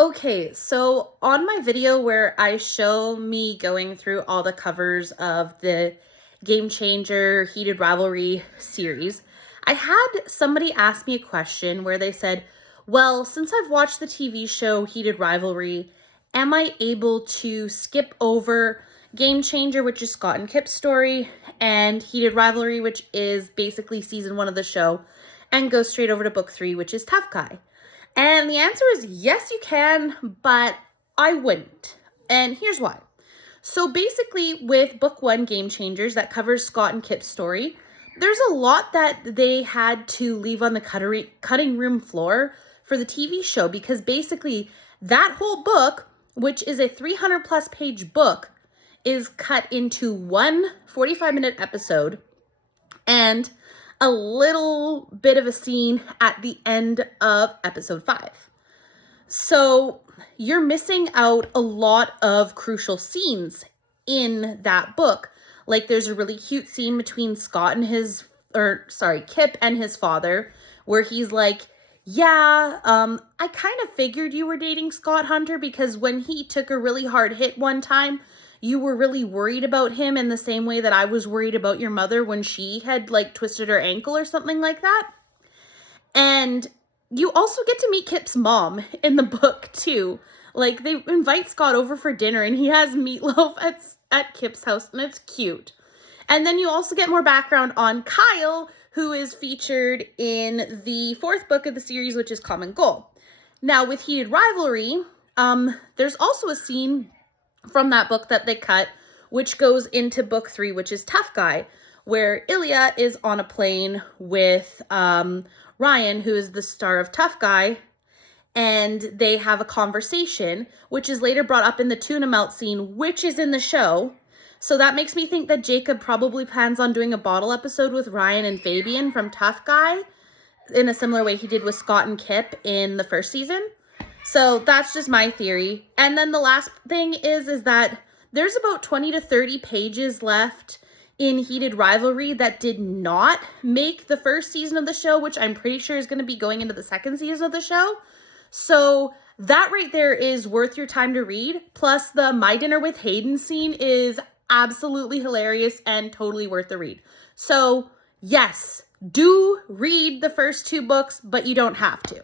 Okay, so on my video where I show me going through all the covers of the Game Changer Heated Rivalry series, I had somebody ask me a question where they said, well, since I've watched the TV show Heated Rivalry, am I able to skip over Game Changer, which is Scott and Kip's story, and Heated Rivalry, which is basically season 1 of the show, and go straight over to book 3, which is Tough Guy? And the answer is yes, you can, but I wouldn't. And here's why. So basically, with book 1, Game Changers, that covers Scott and Kip's story, there's a lot that they had to leave on the cutting room floor for the TV show, because basically that whole book, which is a 300 plus page book, is cut into one 45-minute episode and a little bit of a scene at the end of episode 5. So you're missing out a lot of crucial scenes in that book. Like, there's a really cute scene between Kip and his father, where he's like, yeah, I kind of figured you were dating Scott Hunter because when he took a really hard hit one time, you were really worried about him in the same way that I was worried about your mother when she had like twisted her ankle or something like that. And you also get to meet Kip's mom in the book too. Like, they invite Scott over for dinner and he has meatloaf at Kip's house, and it's cute. And then you also get more background on Kyle, who is featured in the 4th book of the series, which is Common Goal. Now, with Heated Rivalry, there's also a scene from that book that they cut, which goes into book 3, which is Tough Guy, where Ilya is on a plane with Ryan, who is the star of Tough Guy, and they have a conversation, which is later brought up in the tuna melt scene, which is in the show. So that makes me think that Jacob probably plans on doing a bottle episode with Ryan and Fabian from Tough Guy, in a similar way he did with Scott and Kip in the 1st season. So that's just my theory. And then the last thing is that there's about 20 to 30 pages left in Heated Rivalry that did not make the 1st season of the show, which I'm pretty sure is going to be going into the 2nd season of the show. So that right there is worth your time to read. Plus, the My Dinner with Hayden scene is absolutely hilarious and totally worth the read. So yes, do read the first 2 books, but you don't have to.